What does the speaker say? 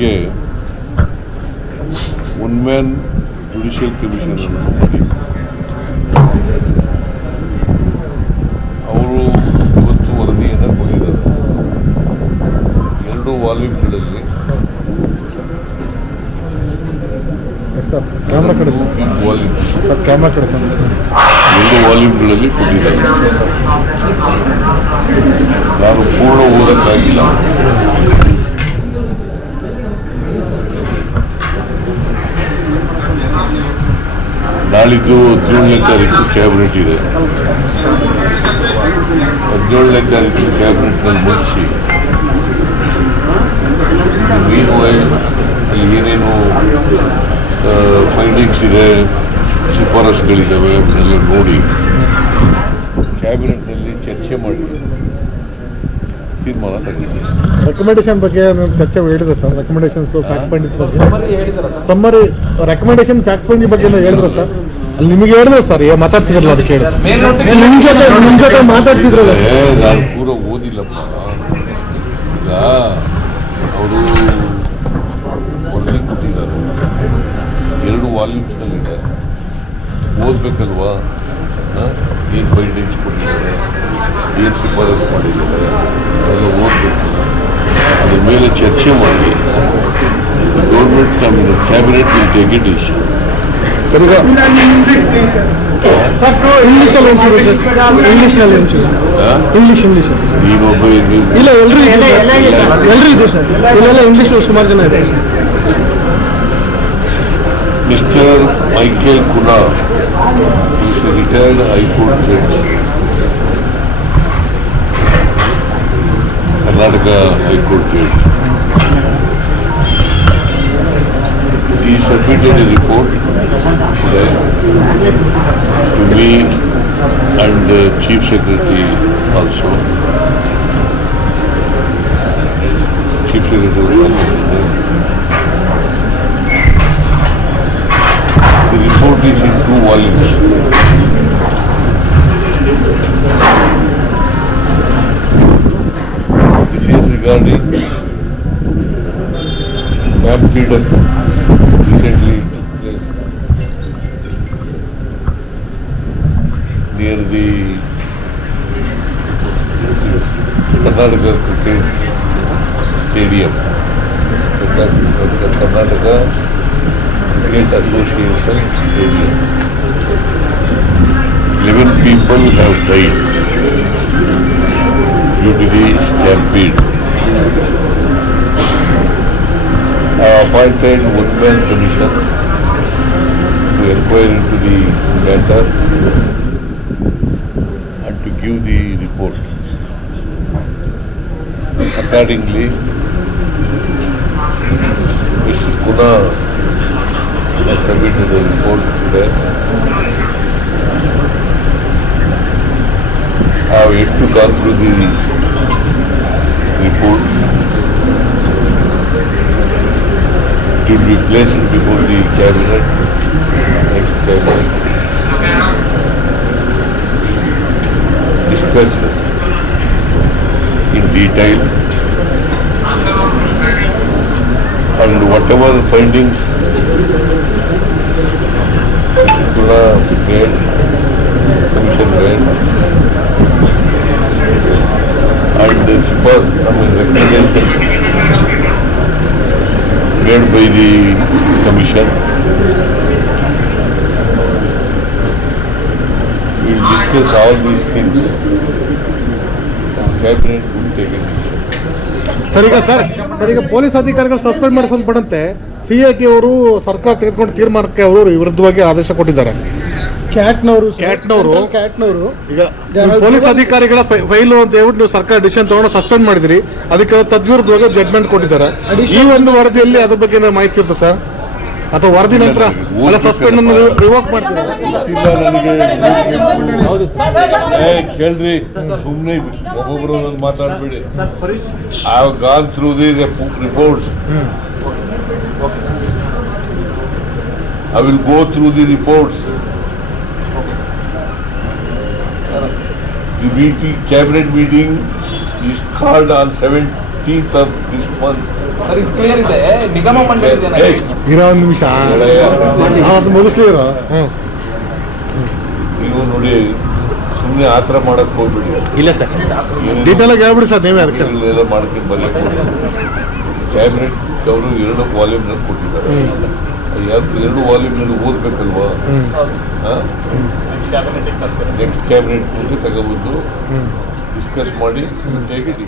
ಬಗ್ಗೆ one man judicial commission ಅನ್ನು ಮಾಡಿ ಅವರು ಇವತ್ತು ವರದಿಯನ್ನು ಕೊಟ್ಟಿದ್ದಾರೆ. 2 ವಾಲ್ಯೂಮ್ಗಳಲ್ಲಿ ಸರ್ ಕ್ಯಾಮ್ರಾ ಕಡೆ ಸರ್ ವಾಲ್ಯೂಮ್ ಸರ್ ಕ್ಯಾಮ್ರಾ ಕಡೆ ಸರ್ 2 ವಾಲ್ಯೂಮ್ಗಳಲ್ಲಿ ಕೊಟ್ಟಿದ್ದಾರೆ. ನಾನು ಪೂರ್ಣ ಓದಕ್ಕಾಗಿಲ್ಲ. ನಾಳಿದ್ದು 17ನೇ ತಾರೀಕು ಕ್ಯಾಬಿನೆಟ್ ಇದೆ. 17ನೇ ತಾರೀಕು ಕ್ಯಾಬಿನೆಟ್ನಲ್ಲಿ ಮುಗಿಸಿ ಮೀನ್ ವೈಲ್ ಅಲ್ಲಿ ಏನೇನು ಫೈಂಡಿಂಗ್ಸ್ ಇದೆ, ಶಿಫಾರಸುಗಳಿದ್ದಾವೆ ಅದನ್ನೆಲ್ಲ ನೋಡಿ ಕ್ಯಾಬಿನೆಟ್ನಲ್ಲಿ ಚರ್ಚೆ ಮಾಡಿ ತೀರ್ಮಾನ ತಗೊಂಡಿದೆ. ರೆಕಮೆಂಡೇಶನ್ ಬಗ್ಗೆ మేము ಚರ್ಚೆ ಹೇಳಿದ್ರು ಸರ್. ರೆಕಮೆಂಡೇಶನ್ಸ್ ಫ್ಯಾಕ್ಟ್ ಫೈಂಡಿಂಗ್ಸ್ ಬಗ್ಗೆ ಸಮ್ಮರಿ ರೆಕಮೆಂಡೇಶನ್ ಫ್ಯಾಕ್ಟ್ ಫೈಂಡಿಂಗ್ ಬಗ್ಗೆ ಹೇಳಿದ್ರು ಸರ್. ಅಲ್ಲಿ ನಿಮಗೆ ಹೇಳಿದ್ರು ಸರ್ ಮಾತಾಡ್ತಿದ್ರಲ್ಲ ಅದಕ್ಕೆ ನಿಮ್ಮ ಜೊತೆ ಮಾತಾಡ್ತಿದ್ರಲ್ಲ ಸರ್. ನಾನು ಪೂರ ಓದಿಲ್ಲಪ್ಪ. ಈಗ ಅವರು ವರದಿ ಕೊಟ್ಟಿದ್ದಾರೆ, 2 ವಾಲ್ಯೂಮ್ಸ್ನಲ್ಲಿದೆ. ಓದಬೇಕಲ್ವಾ? ಏನು ಫೈಂಡಿಂಗ್ಸ್ ಕೊಟ್ಟಿದ್ದಾರೆ, ಏನು ಶಿಫಾರಸು ಮಾಡಿದ್ದಾರೆ ಎಲ್ಲ ಓದಬೇಕು. ಅದ್ರ ಮೇಲೆ ಚರ್ಚೆ ಮಾಡಿ government cabinet will take it decision. Sir ಈಗ ಇಂಗ್ಲೀಷಲ್ಲಿ ನೀನೊಬ್ಬ ಇಲ್ಲ ಎಲ್ಲರೂ ಇದೆ ಸರ್. ಇಲ್ಲೆಲ್ಲ ಇಂಗ್ಲೀಷ್ ಸುಮಾರು ಜನ ಇದೆ. Mister Michael Kunar is a retired High Court judge, Karnataka High Court judge. He submitted a report today to me and the Chief Secretary also. Chief Secretary also. The report is in 2 volumes. This is regarding map freedom recently took place near the Karnataka Cricket Stadium. Karnataka Cricket Association Stadium. 11 people have died due to the stampede. I appointed one-man commission to inquire into the matter and to give the report. Accordingly, Mr. Kuna has submitted the report today. I have yet to go through the report. It will be placed before the cabinet, next cabinet, discussed in detail, and whatever findings Kuna made, commission made, and the recommendations made by the commission, we will discuss all these things and cabinet will take a decision. Sir ಈಗ police ಅಧಿಕಾರಿಗಳು suspend ಮಾಡಿಸಲ್ಪಡಂತೆ CIT ಅವರು ಸರ್ಕಾರ ತೆಗೆದುಕೊಂಡು ತೀರ್ಮಾನಕ್ಕೆ ಅವರು ವಿರುದ್ಧವಾಗಿ ಆದೇಶ ಕೊಟ್ಟಿದ್ದಾರೆ. ಕ್ಯಾಟ್ನವರು ಈಗ ಪೊಲೀಸ್ ಅಧಿಕಾರಿಗಳ ಫೈಲು ಅಂತ ಹೇಳ್ಬಿಟ್ಟು ನೀವು ಸರ್ಕಾರ ಡಿಸಿಷನ್ ತಗೊಂಡು ಸಸ್ಪೆಂಡ್ ಮಾಡಿದಿರಿ. ಅದಕ್ಕೆ ತದ್ವಿರುದ್ಧವಾಗಿ ಜಡ್ಜ್ಮೆಂಟ್ ಕೊಟ್ಟಿದ್ದಾರೆ. ಈ ಒಂದು ವರದಿಯಲ್ಲಿ ಅದ್ರ ಬಗ್ಗೆ ಮಾಹಿತಿ ಇರುತ್ತೆ ಸರ್, ಅಥವಾ ವರದಿ ನಂತರ ಸಸ್ಪೆಂಡ್ ಅನ್ನು ರಿವೋಕ್ ಮಾಡ್ತೀರಾ? ಕೇಳ್ರಿ, ಸುಮ್ಮನೆ ಒಬ್ಬೊಬ್ರು ಮಾತಾಡ್ಬೇಡಿ. I have gone through the reports. I will go through the reports. The cabinet meeting is called on 17th 15th of this month. Sir ಇದು ಕ್ಲಿಯರ್ ಇದೆ ನಿಗಮ ಮಂಡಳಿ Hey, ಇರೋ ಒಂದು ನಿಮಿಷ ಅದು ಮುಗಿಸ್ಲಿ ಇರೋ ನೀವು ನೋಡಿ ಸುಮ್ಮನೆ ಆ ಥರ ಮಾಡಕ್ ಹೋಗ್ಬಿಡಿ. ಇಲ್ಲ ಸರ್ ಡೀಟೇಲ್ ಆಗಿ ಹೇಳ್ಬಿಡಿ ಸರ್ ನೀವೇ ಅದಕ್ಕೆ ಎಲ್ಲ ಮಾಡ್ಕೊಂಡು ಬರ್ಲಿಕ್ಕೆ ಕ್ಯಾಬಿನೆಟ್ ಅವರು 2 ವಾಲ್ಯೂಮ್ನಲ್ಲಿ ಕೊಟ್ಟಿದ್ದಾರೆ. ಎರಡು ವಾಲ್ಯೂಮ್ನಲ್ಲಿ ಓದ್ಬೇಕಲ್ವಾ? ನೆಕ್ಸ್ಟ್ ಕ್ಯಾಬಿನೆಟ್ ಮುಂದೆ ತಗೊಬಂದು ಡಿಸ್ಕಸ್ ಮಾಡಿ ಟೇಕ್ ಇಟ್.